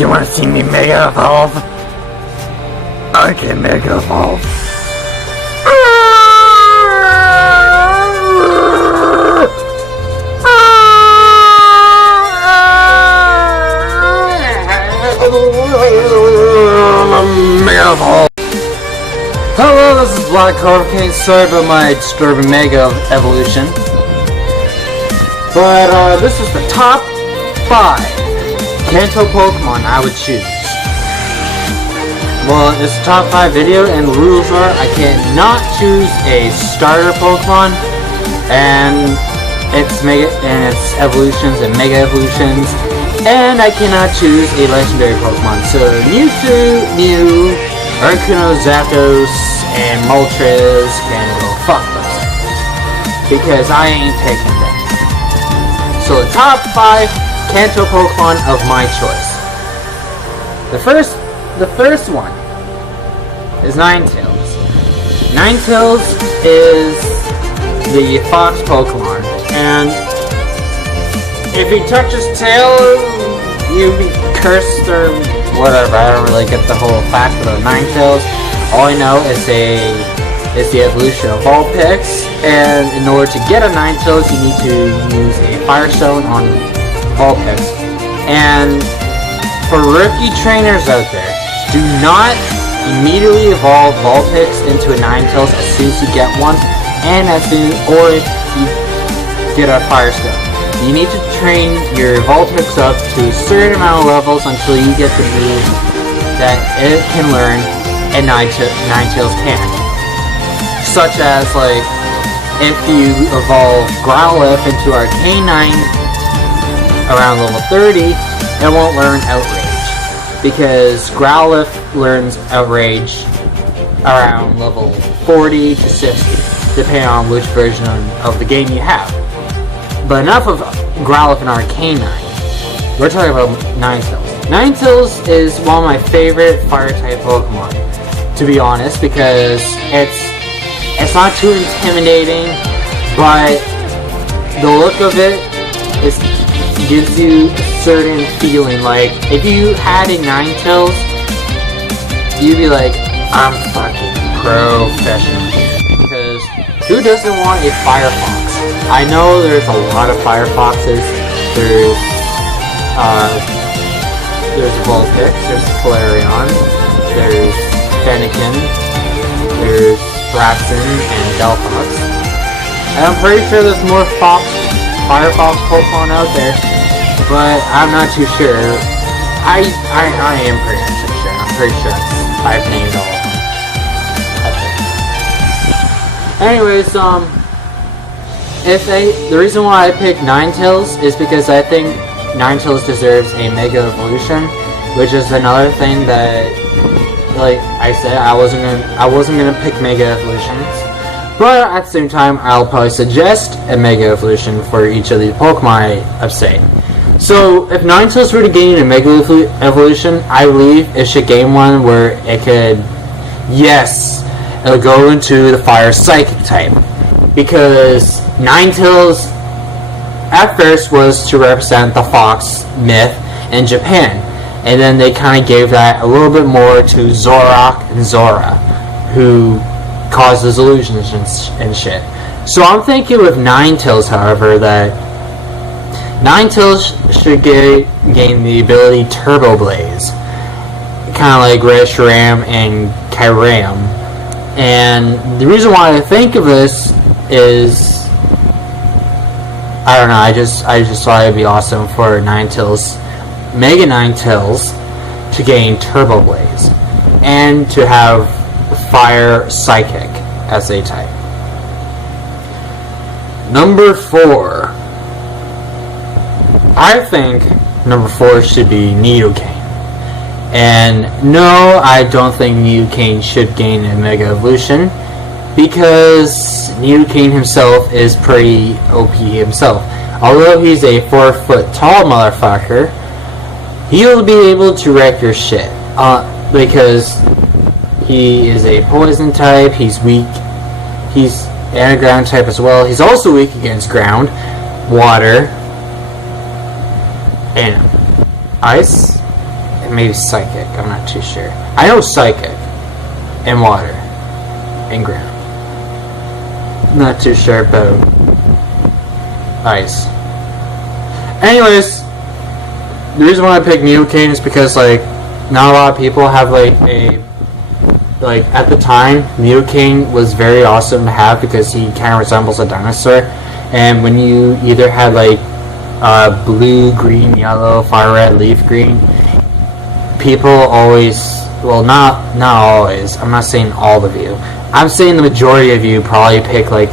You wanna see me Mega Evolve? I can Mega Evolve. Mega Evolve. Hello, this is BlackCobraKing. Sorry about my disturbing Mega Evolution. But this is the top 5 Kanto Pokemon I would choose. Well, it's a top 5 video, and the rules are I cannot choose a starter Pokemon, and its evolutions and Mega Evolutions, and I cannot choose a legendary Pokemon. So Mewtwo, Mew, Articuno, Zapdos, and Moltres can go fuck themselves, because I ain't picking them. So the top 5 Kanto Pokemon of my choice. The first one is Ninetales. Ninetales is the fox Pokemon, and if he touches tail, you be cursed or whatever. I don't really get the whole fact of Ninetales. All I know is the evolution of Vulpix, and in order to get a Ninetales, you need to use a Fire Stone on Vulpix. And for rookie trainers out there, do not immediately evolve Vulpix into a Ninetales as soon as you get one, or if you get a Fire Stone. You need to train your Vulpix up to a certain amount of levels until you get the move that it can learn and Ninetales can. Such as, like, if you evolve Growlithe into Arcanine around level 30, it won't learn Outrage, because Growlithe learns Outrage around level 40 to 60, depending on which version of the game you have. But enough of Growlithe and Arcanine. We're talking about Ninetales. Ninetales is one of my favorite Fire-type Pokemon, to be honest, because it's not too intimidating, but the look of it gives you a certain feeling. Like, if you had a Ninetales, you'd be like, I'm fucking professional here. Because who doesn't want a Firefox? I know there's a lot of Firefoxes. There's Vulpix, there's Flareon, there's Fennekin, there's Braixen, and Delphox. And I'm pretty sure there's more Firefox Pokemon out there, but I'm not too sure. I am pretty sure. I'm pretty sure I've named all of them. Anyways, the reason why I picked Ninetales is because I think Ninetales deserves a Mega Evolution, which is another thing that, like I said, I wasn't gonna pick Mega Evolutions, but at the same time, I'll probably suggest a Mega Evolution for each of the Pokemon I've said. So, if Ninetales were to gain a Mega Evolution, I believe it should gain one where it could, yes, it'll go into the Fire Psychic type, because Ninetales at first was to represent the fox myth in Japan, and then they kind of gave that a little bit more to Zoroark and Zora, who causes illusions and shit. So I'm thinking with Ninetales, however, that Ninetales should gain the ability Turbo Blaze, kind of like Reshiram and Kyurem. And the reason why I think of this is, I don't know, I just thought it'd be awesome for Ninetales, Mega Ninetales, to gain Turbo Blaze, and to have Fire Psychic as a type. Number 4. I think number 4 should be Nidoking. And no, I don't think Nidoking should gain a Mega Evolution, because Nidoking himself is pretty OP himself. Although he's a 4-foot tall motherfucker, he'll be able to wreck your shit. Because he is a poison type, he's weak, he's and a ground type as well. He's also weak against ground, water, and ice, maybe Psychic. I'm not too sure. I know Psychic and Water and Ground. Not too sure about Ice. Anyways, the reason why I picked Nidoking is because like not a lot of people have like at the time Nidoking was very awesome to have because he kind of resembles a dinosaur, and when you either had like blue, green, yellow, fire red, leaf green, people always, well, not always, I'm not saying all of you, I'm saying the majority of you probably pick like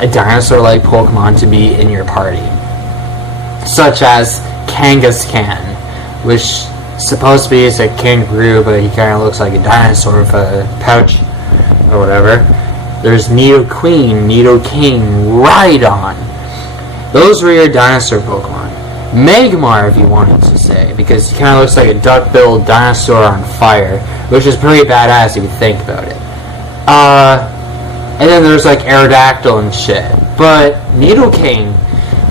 a dinosaur like Pokemon to be in your party, such as Kangaskhan, which supposed to be is a kangaroo, but he kind of looks like a dinosaur with a pouch or whatever. There's Nidoqueen, Nidoking, Rhydon. Those were your dinosaur Pokemon. Magmar, if you wanted to say, because he kind of looks like a duck-billed dinosaur on fire, which is pretty badass if you think about it. And then there's like Aerodactyl and shit. But Nidoking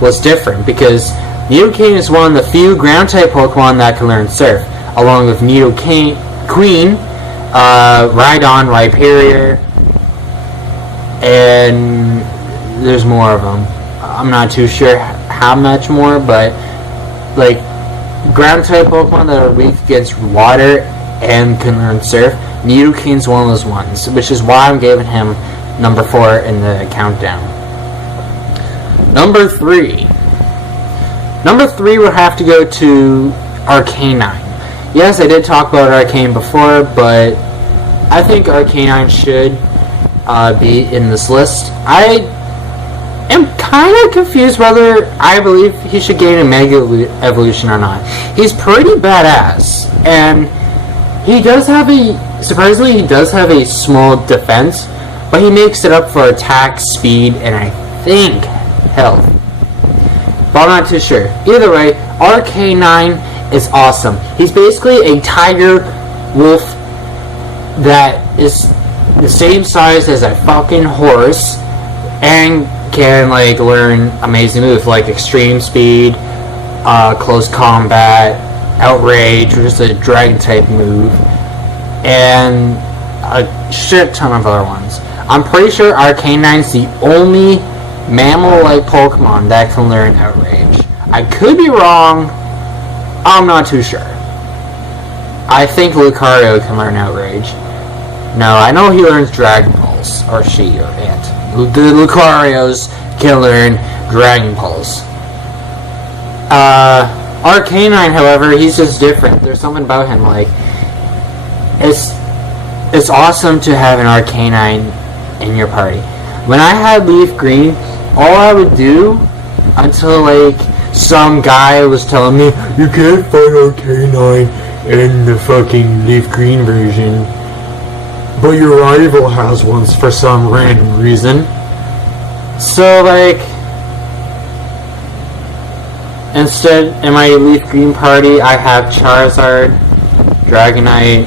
was different because Nidoking is one of the few ground-type Pokemon that can learn Surf, along with Nidoking, Queen, Rhydon, Rhyperior, and there's more of them. I'm not too sure how much more, but like ground-type Pokemon that are weak against water and can learn Surf, Nidoking's one of those ones, which is why I'm giving him number 4 in the countdown. Number 3. Number 3 would have to go to Arcanine. Yes, I did talk about Arcanine before, but I think Arcanine should be in this list. I am kind of confused whether I believe he should gain a Mega Evolution or not. He's pretty badass, and he does have surprisingly, he does have a small defense, but he makes it up for attack, speed, and I think health. But I'm not too sure. Either way, Arcanine is awesome. He's basically a tiger wolf that is the same size as a fucking horse and can like learn amazing moves like extreme speed, close combat, outrage, which is a dragon type move, and a shit ton of other ones. I'm pretty sure Arcanine's the only mammal-like Pokemon that can learn outrage. I could be wrong. I'm not too sure. I think Lucario can learn outrage. No, I know he learns Dragon Pulse, or she, or it. The Lucarios can learn Dragon Pulse. Arcanine, however, he's just different. There's something about him, like, it's awesome to have an Arcanine in your party. When I had Leaf Green, all I would do until like some guy was telling me you can't find Arcanine in the fucking Leaf Green version, but your rival has ones for some random reason. So like, instead in my Leaf Green party I have Charizard, Dragonite,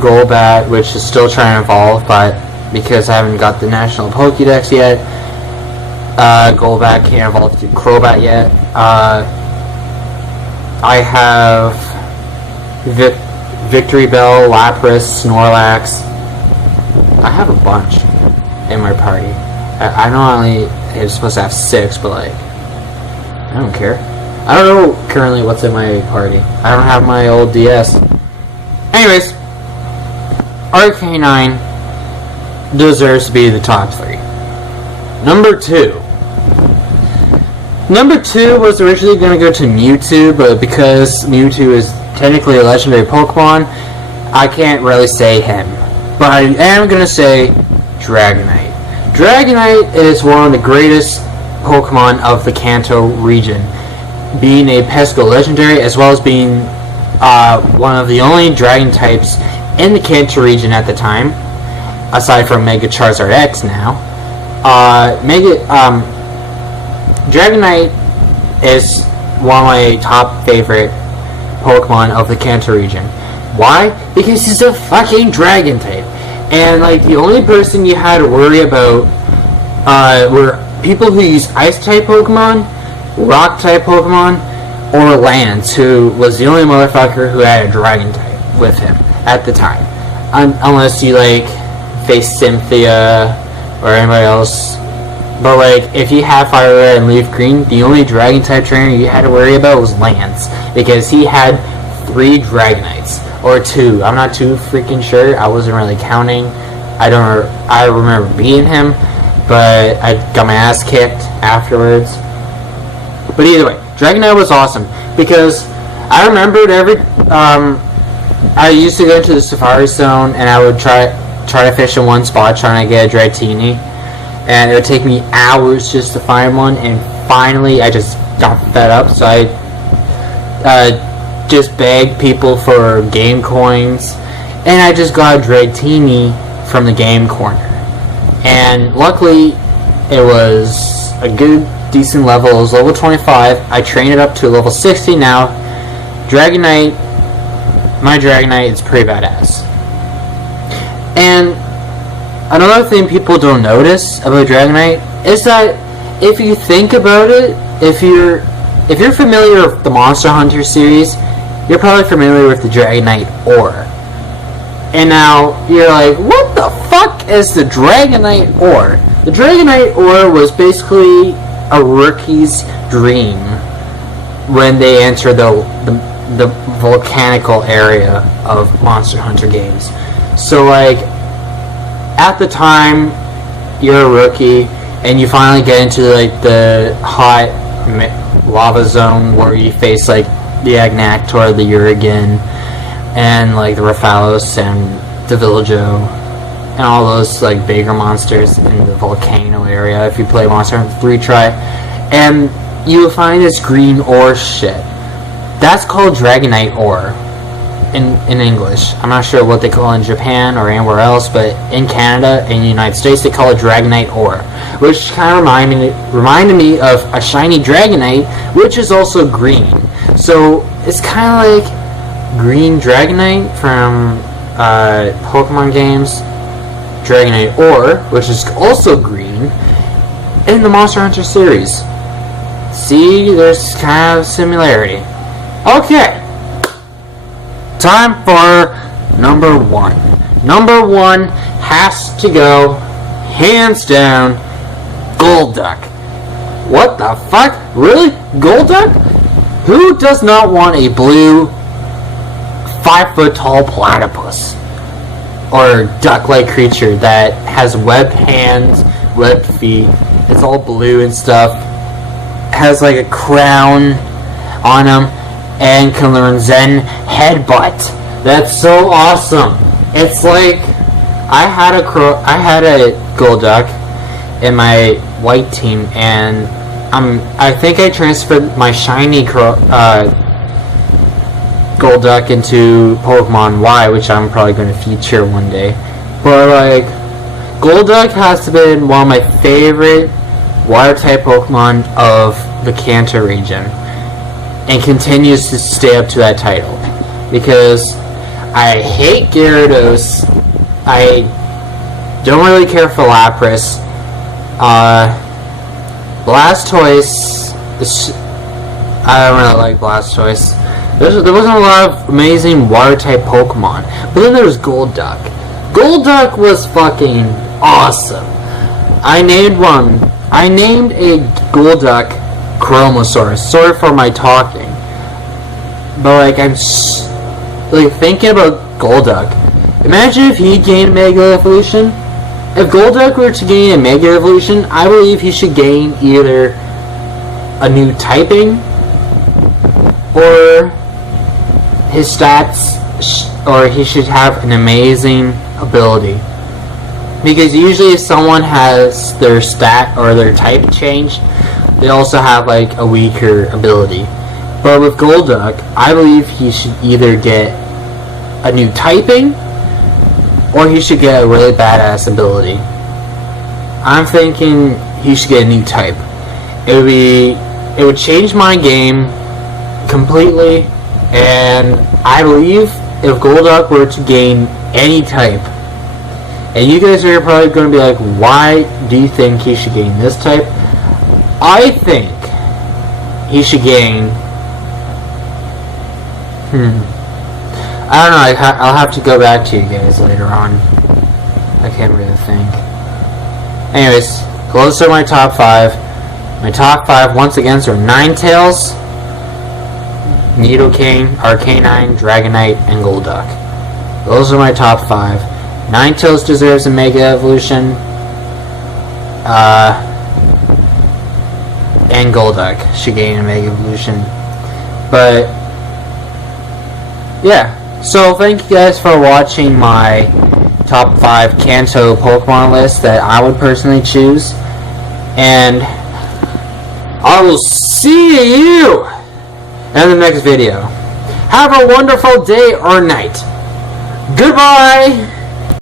Golbat, which is still trying to evolve, but because I haven't got the National Pokédex yet, Golbat can't evolve to Crobat yet. I have Victory Bell, Lapras, Snorlax. I have a bunch in my party. I know I only am supposed to have 6, but like, I don't care. I don't know currently what's in my party. I don't have my old DS. Anyways, Arcanine deserves to be the top 3. Number 2. Number 2 was originally going to go to Mewtwo, but because Mewtwo is technically a legendary Pokemon, I can't really say him. But I am going to say Dragonite. Dragonite is one of the greatest Pokemon of the Kanto region, being a Pesco legendary as well as being one of the only dragon types in the Kanto region at the time, aside from Mega Charizard X now. Dragonite is one of my top favorite Pokemon of the Kanto region. Why? Because he's a fucking dragon type. And like, the only person you had to worry about were people who use ice type Pokemon, rock type Pokemon, or Lance, who was the only motherfucker who had a dragon type with him at the time. Unless you, like, face Cynthia or anybody else. But, like, if you have Fire Red and Leaf Green, the only dragon type trainer you had to worry about was Lance, because he had 3 Dragonites. Or 2. I'm not too freaking sure. I wasn't really counting. I remember beating him, but I got my ass kicked afterwards. But either way, Dragonite was awesome, because I remembered I used to go into the Safari Zone, and I would try to fish in one spot trying to get a Dratini, and it would take me hours just to find one, and finally I just got fed up, so I just begged people for game coins, and I just got a Dratini from the game corner. And luckily, it was a good, decent level. It was level 25. I trained it up to level 60 now. Dragonite, my Dragonite is pretty badass. And another thing people don't notice about Dragonite is that if you think about it, if you're familiar with the Monster Hunter series, you're probably familiar with the Dragonite Ore. And now you're like, what the fuck is the Dragonite Ore? The Dragonite Ore was basically a rookie's dream when they enter the volcanical area of Monster Hunter games. So, like, at the time you're a rookie and you finally get into, like, the hot lava zone where you face, like, the Agnactor, the Urigan, and, like, the Raphalos and the Villajo, and all those, like, bigger monsters in the volcano area if you play Monster Hunter 3 try. And you will find this green ore shit. That's called Dragonite Ore in English. I'm not sure what they call it in Japan or anywhere else, but in Canada and the United States they call it Dragonite Ore, which kind of reminded me of a shiny Dragonite, which is also green. So it's kind of like Green Dragonite from Pokemon games, Dragonite Ore, which is also green, in the Monster Hunter series. See, there's kind of similarity. Okay, time for number 1. Number 1 has to go, hands down, Golduck. What the fuck? Really? Golduck? Who does not want a blue 5-foot-tall platypus or duck-like creature that has webbed hands, webbed feet, it's all blue and stuff, has like a crown on him, and can learn Zen Headbutt? That's so awesome. It's like I had a Golduck in my white team, and I think I transferred my shiny Golduck into Pokemon Y, which I'm probably going to feature one day. But, like, Golduck has to be one of my favorite water-type Pokemon of the Kanto region, and continues to stay up to that title. Because I hate Gyarados, I don't really care for Lapras, Blastoise, I don't really like Blastoise. There wasn't a lot of amazing water-type Pokemon. But then there was Golduck. Golduck was fucking awesome. I named a Golduck Chromosaurus. Sorry for my talking. But, like, I'm thinking about Golduck. Imagine if he gained Mega Evolution. If Golduck were to gain a Mega Evolution, I believe he should gain either a new typing, or his stats, or he should have an amazing ability. Because usually if someone has their stat or their type changed, they also have like a weaker ability. But with Golduck, I believe he should either get a new typing, or he should get a really badass ability. I'm thinking he should get a new type. It would change my game completely, and I believe if Golduck were to gain any type, and you guys are probably going to be like, why do you think he should gain this type? I think he should gain I don't know. I'll have to go back to you guys later on. I can't really think. Anyways, those are my top 5. My top 5 once again are Ninetales, Nidoking, Arcanine, Dragonite, and Golduck. Those are my top 5. Ninetales deserves a Mega Evolution. And Golduck should gain a Mega Evolution. But yeah. So thank you guys for watching my top 5 Kanto Pokemon list that I would personally choose. And I will see you in the next video. Have a wonderful day or night. Goodbye!